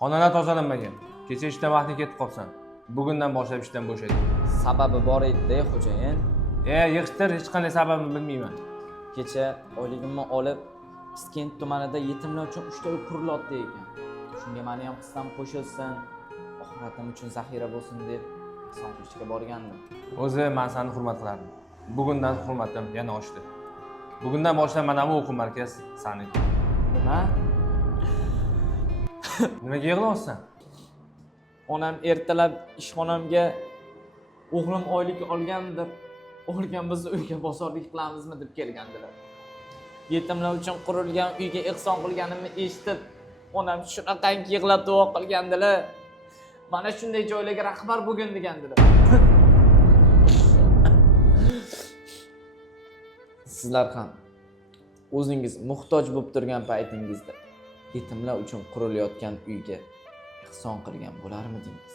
Xonalar tozalanmagan. Kecha ishdan vaqtga ketib qolsan. Bugundan boshlab ishdan bo'shaydi. Sababi bor edi, xo'jayin. Yig'ishtir, hech qanday sababini bilmayman. Kecha oyligimni olib, Piskent tumanida yetimlar uchun 3 ta uy qurilyapti ekan. Shunga meni ham qissam qo'shilsin, oxiratim uchun zaxira bo'lsin deb son qilishga borgandim. O'zi men seni hurmat qilardim. Bugundan hurmatim yana oshdi. Bugundan boshlab mana bu o'quv markazi seniki. Nima? Nimaga yig'layapsan? Onam ertalab ishxonamga o'g'lim oylik olgandir. Olgan bizni uyga bozorlik qilamizmi deb kelgandilar. Yetimlar uchun qurilgan uyga ehson qilganimni eshitib, onam shunaqangi yig'lab duo qilgandilar. Mana shunday joylarga rahbar bo'lgin degandilar. Sizlar ham o'zingiz muhtoj bo'lib turgan paytingizda yetimlar uchun qurilayotgan uyga ehson qilgan bo'larmidingiz?